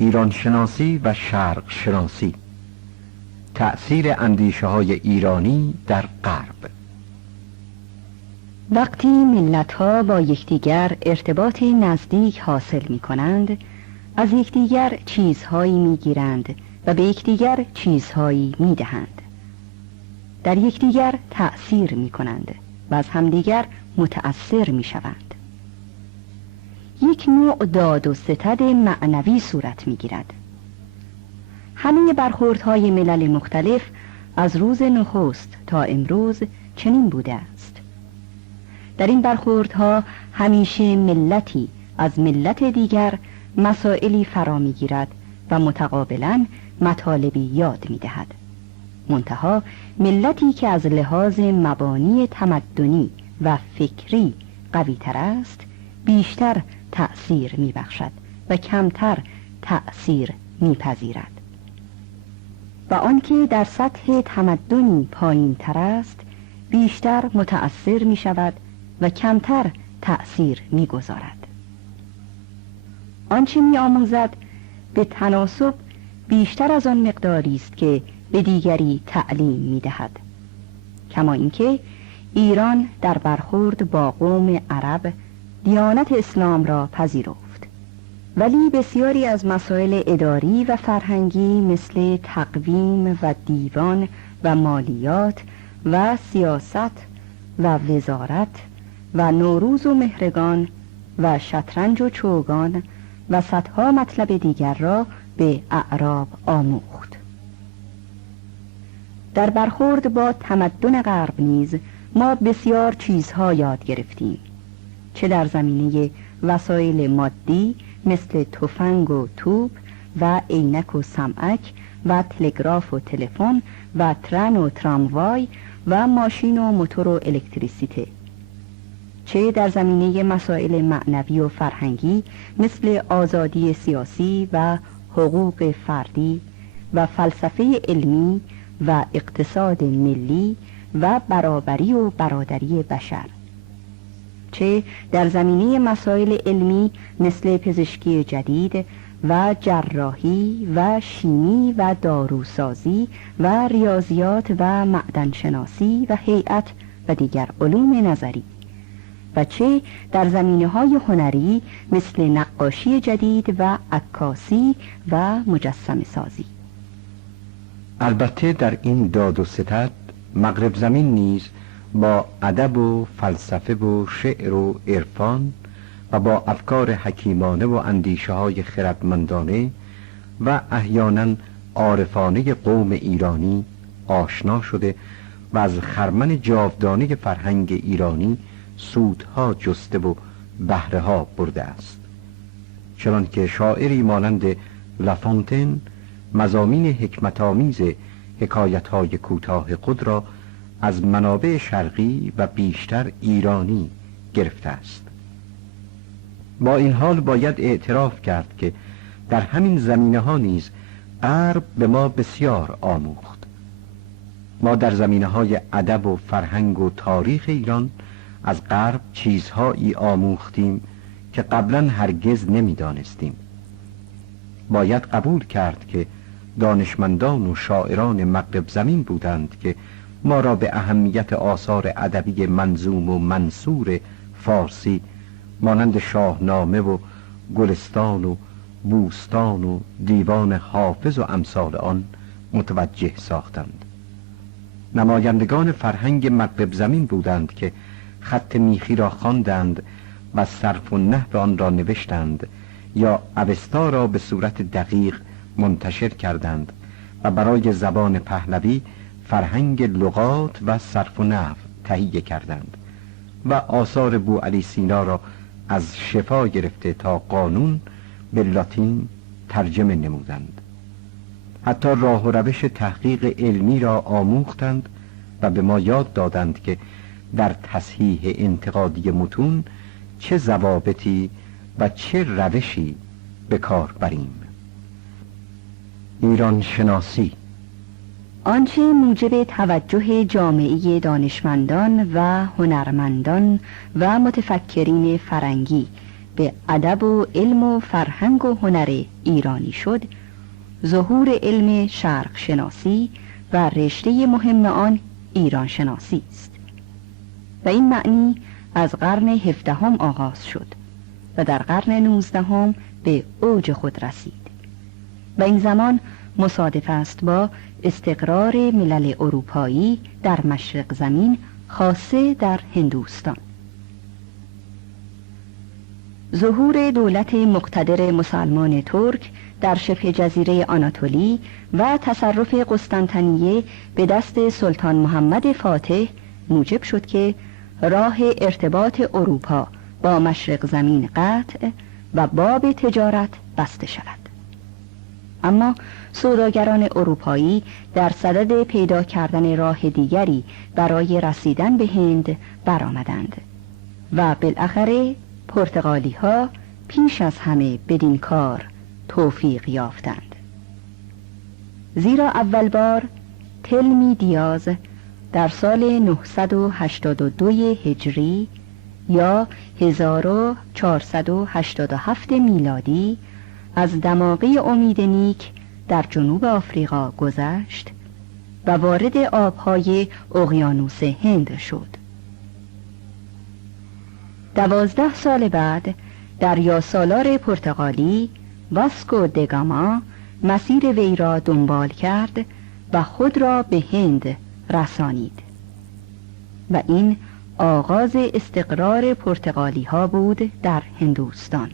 ایران شناسی و شرق شناسی، تأثیر اندیشه های ایرانی در غرب. وقتی ملت‌ها با یکدیگر ارتباط نزدیک حاصل می‌کنند، از یکدیگر چیزهایی می‌گیرند و به یکدیگر چیزهایی می‌دهند. در یکدیگر تأثیر می‌کنند و از همدیگر متأثر می‌شوند. یک نوع داد و ستد معنوی صورت می‌گیرد. همه برخوردهای ملل مختلف از روز نخست تا امروز چنین بوده است. در این برخوردها همیشه ملتی از ملت دیگر مسائلی فرا می‌گیرد و متقابلاً مطالبی یاد می‌دهد. منتها ملتی که از لحاظ مبانی تمدنی و فکری قوی تر است بیشتر تأثیر می‌بخشد و کمتر تأثیر می‌پذیرد، و آنکه در سطح تمدنی پایین تر است بیشتر متأثر می‌شود و کمتر تأثیر می‌گذارد. آنچه می‌آموزد به تناسب بیشتر از آن مقداری است که به دیگری تعلیم می‌دهد. کما اینکه ایران در برخورد با قوم عرب دیانت اسلام را پذیرفت، ولی بسیاری از مسائل اداری و فرهنگی مثل تقویم و دیوان و مالیات و سیاست و وزارت و نوروز و مهرگان و شطرنج و چوگان و صدها مطلب دیگر را به اعراب آموخت. در برخورد با تمدن غرب نیز ما بسیار چیزها یاد گرفتیم، چه در زمینه وسایل مادی مثل تفنگ و توپ و عینک و سمعک و تلگراف و تلفن و ترن و تراموای و ماشین و موتور و الکتریسیته، چه در زمینه مسائل معنوی و فرهنگی مثل آزادی سیاسی و حقوق فردی و فلسفه علمی و اقتصاد ملی و برابری و برادری بشر، چه در زمینه مسائل علمی مثل پزشکی جدید و جراحی و شیمی و داروسازی و ریاضیات و معدنشناسی و هیئت و دیگر علوم نظری، و چه در زمینه‌های هنری مثل نقاشی جدید و عکاسی و مجسمه سازی. البته در این داد و ستد مغرب زمین نیز با ادب و فلسفه و شعر و عرفان و با افکار حکیمانه و اندیشه های خردمندانه و احیانا عارفانه قوم ایرانی آشنا شده و از خرمن جاودانه فرهنگ ایرانی سودها جسته و بهره‌ها برده است. چنانکه شاعری مانند لافونتن مضامین حکمت‌آمیز حکایت‌های کوتاه خود را از منابع شرقی و بیشتر ایرانی گرفته است. با این حال باید اعتراف کرد که در همین زمینه‌ها نیز غرب به ما بسیار آموخت. ما در زمینه‌های ادب و فرهنگ و تاریخ ایران از غرب چیزهایی آموختیم که قبلا هرگز نمی‌دانستیم. باید قبول کرد که دانشمندان و شاعران مغرب زمین بودند که ما را به اهمیت آثار ادبی منظوم و منثور فارسی مانند شاهنامه و گلستان و بوستان و دیوان حافظ و امثال آن متوجه ساختند. نمایندگان فرهنگ مغرب زمین بودند که خط میخی را خواندند و صرف و نحو آن را نوشتند یا اوستا را به صورت دقیق منتشر کردند و برای زبان پهلوی فرهنگ لغات و صرف و نحو تهیه کردند و آثار بوعلی سینا را از شفا گرفته تا قانون به لاتین ترجمه نمودند. حتی راه و روش تحقیق علمی را آموختند و به ما یاد دادند که در تصحیح انتقادی متون چه ضوابطی و چه روشی به کار بریم. ایران شناسی آنچه موجب توجه جامعه دانشمندان و هنرمندان و متفکرین فرنگی به ادب و علم و فرهنگ و هنر ایرانی شد، ظهور علم شرق شناسی و رشته مهم آن ایران شناسی است و این معنی از قرن 17 آغاز شد و در قرن 19 به اوج خود رسید و این زمان مصادف است با استقرار ملل اروپایی در مشرق زمین، خاصه در هندوستان. ظهور دولت مقتدر مسلمان ترک در شبه جزیره آناتولی و تصرف قسطنطنیه به دست سلطان محمد فاتح موجب شد که راه ارتباط اروپا با مشرق زمین قطع و باب تجارت بسته شود. اما سوداگران اروپایی در صدد پیدا کردن راه دیگری برای رسیدن به هند برآمدند و بالاخره پرتغالی ها پیش از همه بدین کار توفیق یافتند، زیرا اول بار تلمی دیاز در سال 982 هجری یا 1487 میلادی از دماغه امید نیک در جنوب آفریقا گذشت و وارد آبهای اقیانوس هند شد. 12 سال بعد دریاسالار پرتغالی واسکو دگاما مسیر وی را دنبال کرد و خود را به هند رسانید و این آغاز استقرار پرتغالی ها بود در هندوستان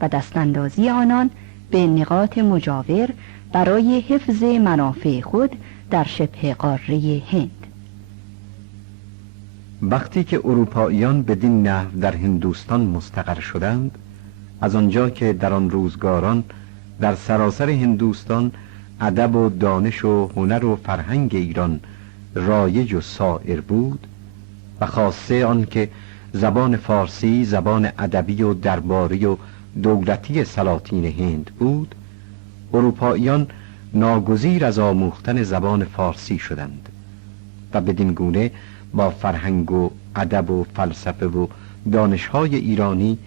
و دستاندازی آنان به نقاط مجاور برای حفظ منافع خود در شبه قاره هند. وقتی که اروپاییان بدین نحو در هندوستان مستقر شدند، از آنجا که در آن روزگاران در سراسر هندوستان ادب و دانش و هنر و فرهنگ ایران رایج و سائر بود و خاصه آن که زبان فارسی زبان ادبی و درباری و دولتی سلاطین هند بود، اروپاییان ناگزیر از آموختن زبان فارسی شدند و بدین گونه با فرهنگ و ادب و فلسفه و دانش‌های ایرانی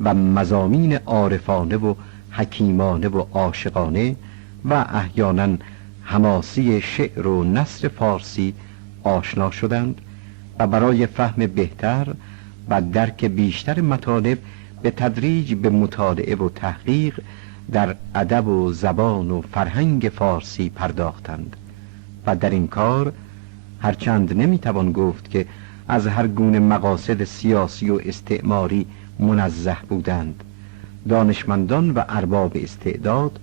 و مضامین عارفانه و حکیمانه و عاشقانه و احیانا حماسی شعر و نثر فارسی آشنا شدند و برای فهم بهتر و درک بیشتر مطالب به تدریج به مطالعه و تحقیق در ادب و زبان و فرهنگ فارسی پرداختند و در این کار هرچند نمیتوان گفت که از هر گونه مقاصد سیاسی و استعماری منزه بودند، دانشمندان و ارباب استعداد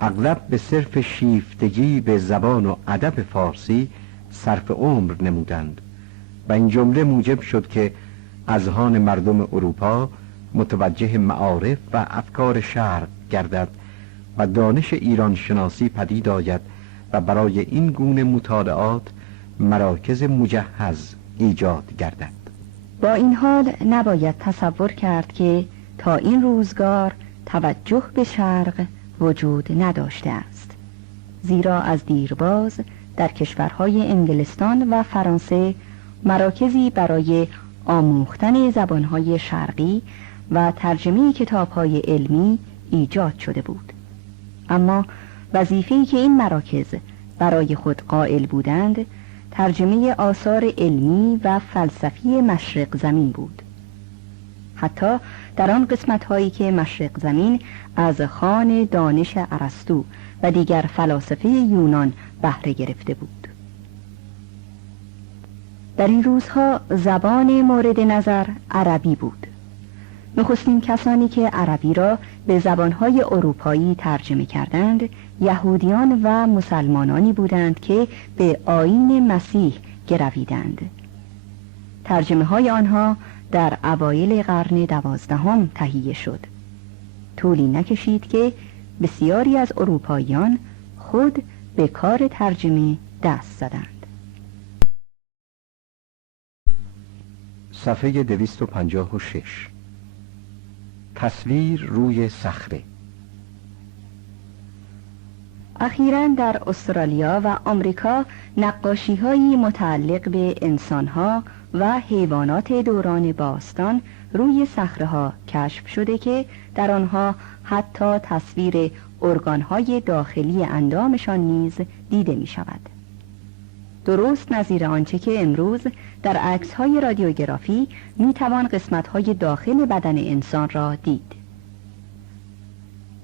اغلب به صرف شیفتگی به زبان و ادب فارسی صرف عمر نمودند و این جمله موجب شد که اذهان مردم اروپا متوجه معارف و افکار شرق گردد و دانش ایران شناسی پدید آید و برای این گونه مطالعات مراکز مجهز ایجاد گردد. با این حال نباید تصور کرد که تا این روزگار توجه به شرق وجود نداشته است، زیرا از دیرباز در کشورهای انگلستان و فرانسه مراکزی برای آموختن زبانهای شرقی و ترجمه کتابهای علمی ایجاد شده بود. اما وظیفه‌ای که این مراکز برای خود قائل بودند ترجمه آثار علمی و فلسفی مشرق زمین بود، حتی در آن قسمت‌هایی که مشرق زمین از خوان دانش ارسطو و دیگر فلاسفه یونان بهره گرفته بود. در این روزها زبان مورد نظر عربی بود. نخستین کسانی که عربی را به زبانهای اروپایی ترجمه کردند یهودیان و مسلمانانی بودند که به آیین مسیح گرویدند. ترجمه های آنها در اوایل قرن 12 تهیه شد. طولی نکشید که بسیاری از اروپاییان خود به کار ترجمه دست زدند. صفحه 256. تصویر روی صخره. اخیراً در استرالیا و آمریکا نقاشی‌هایی متعلق به انسان‌ها، و حیوانات دوران باستان روی صخره‌ها کشف شده که در آنها حتی تصویر ارگان‌های داخلی اندامشان نیز دیده می‌شود. درست نظیر آنچه که امروز در عکس‌های رادیوگرافی می‌توان قسمت‌های داخل بدن انسان را دید.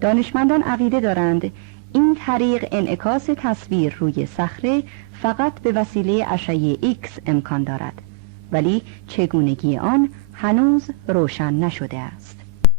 دانشمندان عقیده دارند این طریق انعکاس تصویر روی صخره فقط به وسیله اشعه ایکس امکان دارد، ولی چگونگی آن هنوز روشن نشده است.